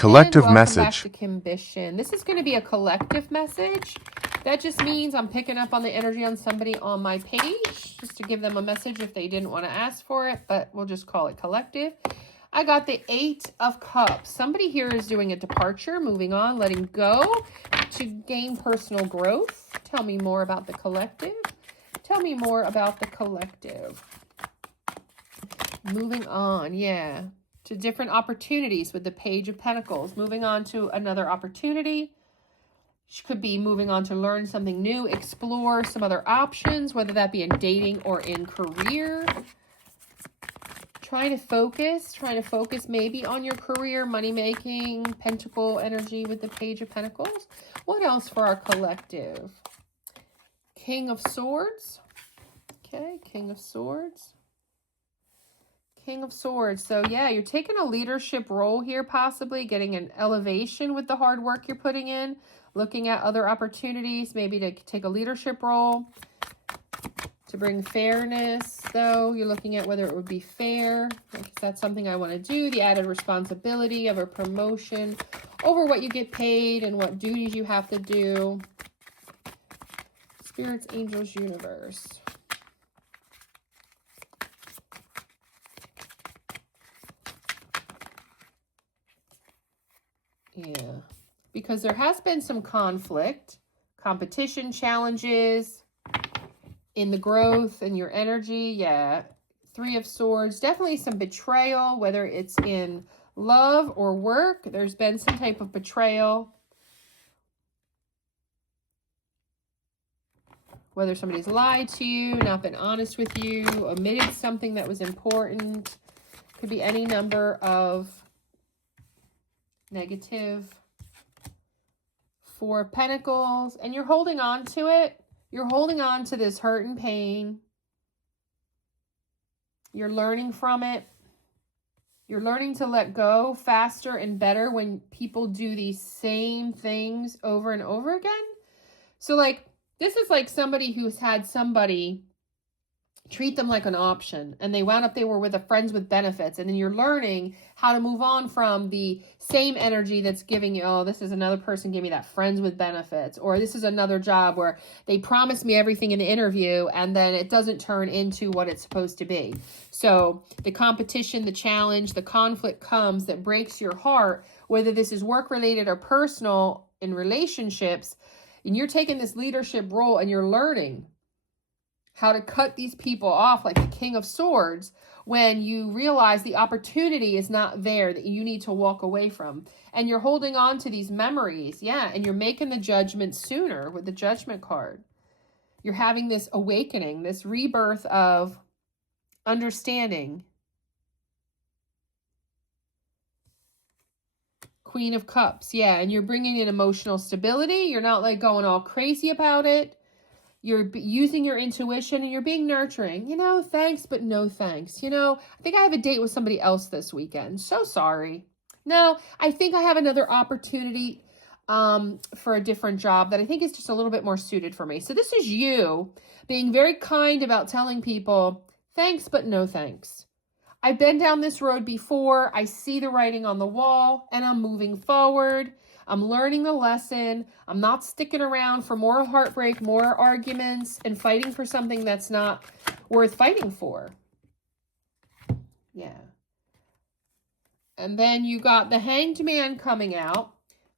Collective welcome message. back to Kimbition. This is going to be a collective message. That just means I'm picking up on the energy on somebody on my page, just to give them a message if they didn't want to ask for it, but we'll just call it collective. I got the 8 of Cups. Somebody here is doing a departure, moving on, letting go to gain personal growth. Tell me more about the collective. Tell me more about the collective. Moving on, yeah, to different opportunities with the Page of Pentacles. Moving on to another opportunity. She could be moving on to learn something new, explore some other options, whether that be in dating or in career. Trying to focus maybe on your career, money-making, pentacle energy with the Page of Pentacles. What else for our collective? King of Swords. Okay, King of Swords. King of Swords. So yeah, you're taking a leadership role here, possibly getting an elevation with the hard work you're putting in, looking at other opportunities, maybe to take a leadership role. To bring fairness, though, you're looking at whether it would be fair, because that's something I want to do, the added responsibility of a promotion over what you get paid and what duties you have to do. Spirits, angels, universe. Yeah, because there has been some conflict, competition, challenges, in the growth and your energy. Yeah, 3 of Swords, definitely some betrayal, whether it's in love or work. There's been some type of betrayal, whether somebody's lied to you, not been honest with you, omitted something that was important. Could be any number of negative. 4 of Pentacles, and you're holding on to it. You're holding on to this hurt and pain. You're learning from it. You're learning to let go faster and better when people do these same things over and over again. So like, this is like somebody who's had somebody treat them like an option, and they wound up, they were with a friends with benefits, and then you're learning how to move on from the same energy that's giving you, oh, this is another person gave me that friends with benefits, or this is another job where they promised me everything in the interview and then it doesn't turn into what it's supposed to be. So the competition, the challenge, the conflict comes that breaks your heart, whether this is work related or personal in relationships, and you're taking this leadership role and you're learning how to cut these people off like the King of Swords when you realize the opportunity is not there, that you need to walk away from. And you're holding on to these memories. Yeah, and you're making the judgment sooner with the Judgment card. You're having this awakening, this rebirth of understanding. Queen of Cups. Yeah, and you're bringing in emotional stability. You're not like going all crazy about it. You're using your intuition and you're being nurturing. You know, thanks, but no thanks. You know, I think I have a date with somebody else this weekend. So sorry. No, I think I have another opportunity for a different job that I think is just a little bit more suited for me. So this is you being very kind about telling people, thanks, but no thanks. I've been down this road before. I see the writing on the wall and I'm moving forward. I'm learning the lesson. I'm not sticking around for more heartbreak, more arguments, and fighting for something that's not worth fighting for. Yeah. And then you got the Hanged Man coming out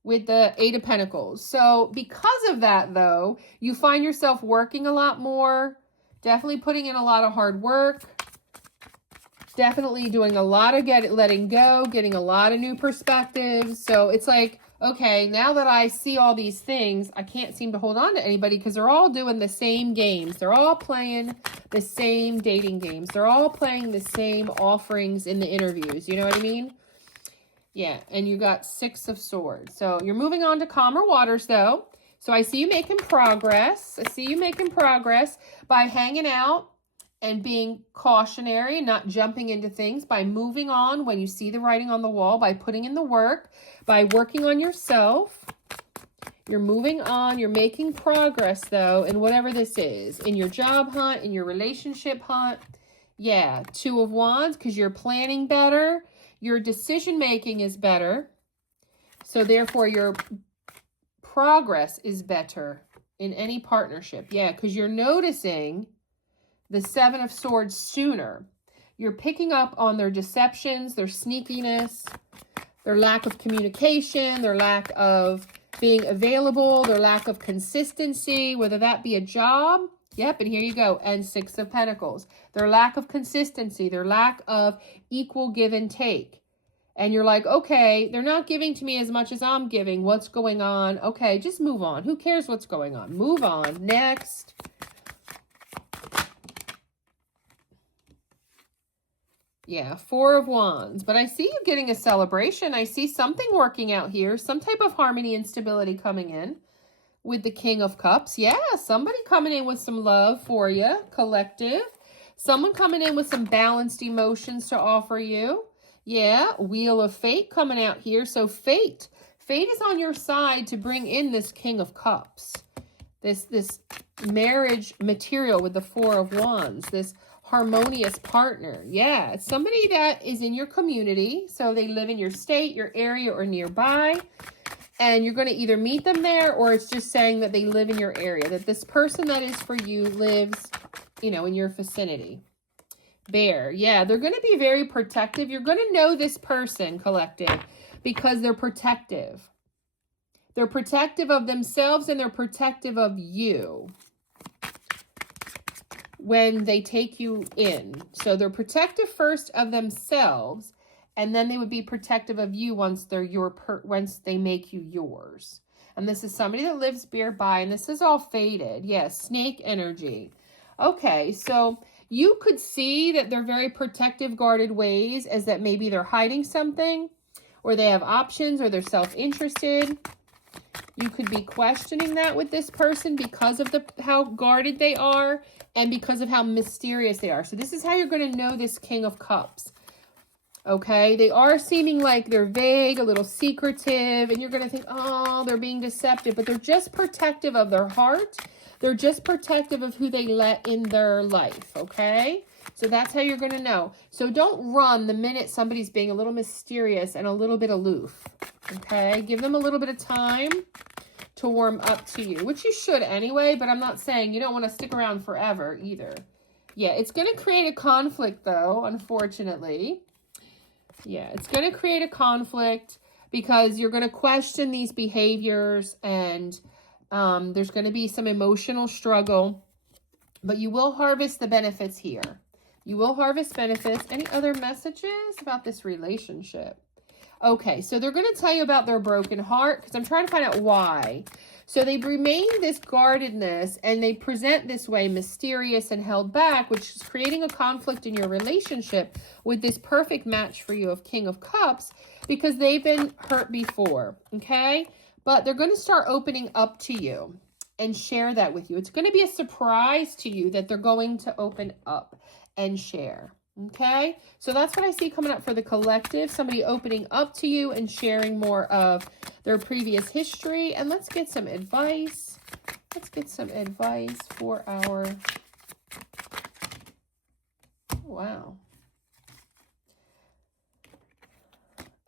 with the 8 of Pentacles. So because of that, though, you find yourself working a lot more, definitely putting in a lot of hard work, definitely doing a lot of letting go, getting a lot of new perspectives. So it's like, okay, now that I see all these things, I can't seem to hold on to anybody because they're all doing the same games. They're all playing the same dating games. They're all playing the same offerings in the interviews. You know what I mean? Yeah, and you got 6 of Swords. So you're moving on to calmer waters, though. So I see you making progress. I see you making progress by hanging out and being cautionary, not jumping into things, by moving on when you see the writing on the wall, by putting in the work, by working on yourself. You're moving on. You're making progress, though, in whatever this is. In your job hunt, in your relationship hunt. Yeah, 2 of Wands, because you're planning better. Your decision-making is better. So therefore, your progress is better in any partnership. Yeah, because you're noticing the Seven of Swords sooner. You're picking up on their deceptions, their sneakiness, their lack of communication, their lack of being available, their lack of consistency, whether that be a job. Yep, and here you go. And Six of Pentacles. Their lack of consistency, their lack of equal give and take. And you're like, okay, they're not giving to me as much as I'm giving. What's going on? Okay, just move on. Who cares what's going on? Move on. Next. Yeah, Four of Wands. But I see you getting a celebration. I see something working out here. Some type of harmony and stability coming in with the King of Cups. Yeah, somebody coming in with some love for you. Collective. Someone coming in with some balanced emotions to offer you. Yeah, Wheel of Fate coming out here. So Fate is on your side to bring in this King of Cups. This marriage material with the Four of Wands. This harmonious partner. Yeah, it's somebody that is in your community. So they live in your state, your area, or nearby. And you're going to either meet them there, or it's just saying that they live in your area. That this person that is for you lives, you know, in your vicinity. Bear. Yeah, they're going to be very protective. You're going to know this person, collective, because they're protective. They're protective of themselves and they're protective of you when they take you in. So they're protective first of themselves, and then they would be protective of you once they're once they make you yours. And this is somebody that lives nearby, and this is all faded. Yes, snake energy. Okay, so you could see that they're very protective, guarded ways, as that maybe they're hiding something, or they have options, or they're self-interested. You could be questioning that with this person because of how guarded they are and because of how mysterious they are. So this is how you're going to know this King of Cups. Okay, they are seeming like they're vague, a little secretive, and you're going to think, oh, they're being deceptive, but they're just protective of their heart. They're just protective of who they let in their life, okay? So that's how you're going to know. So don't run the minute somebody's being a little mysterious and a little bit aloof, okay? Give them a little bit of time to warm up to you, which you should anyway, but I'm not saying you don't want to stick around forever either. Yeah, it's going to create a conflict, though, unfortunately. Yeah, it's going to create a conflict because you're going to question these behaviors, and there's going to be some emotional struggle, but you will harvest the benefits here. You will harvest benefits. Any other messages about this relationship? Okay, so they're going to tell you about their broken heart because I'm trying to find out why. So they remain this guardedness and they present this way mysterious and held back, which is creating a conflict in your relationship with this perfect match for you of King of Cups because they've been hurt before, okay? But they're going to start opening up to you and share that with you. It's going to be a surprise to you that they're going to open up and share. Okay, so that's what I see coming up for the collective. Somebody opening up to you and sharing more of their previous history. And let's get some advice. Let's get some advice for our... Wow.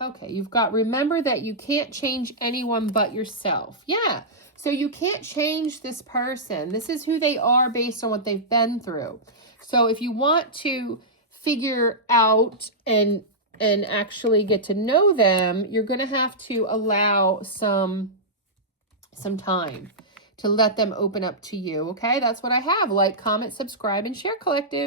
Okay, you've got, remember that you can't change anyone but yourself. Yeah, so you can't change this person. This is who they are based on what they've been through. So if you want to figure out and actually get to know them, you're going to have to allow some time to let them open up to you. Okay, that's what I have. Like, comment, subscribe, and share, collective.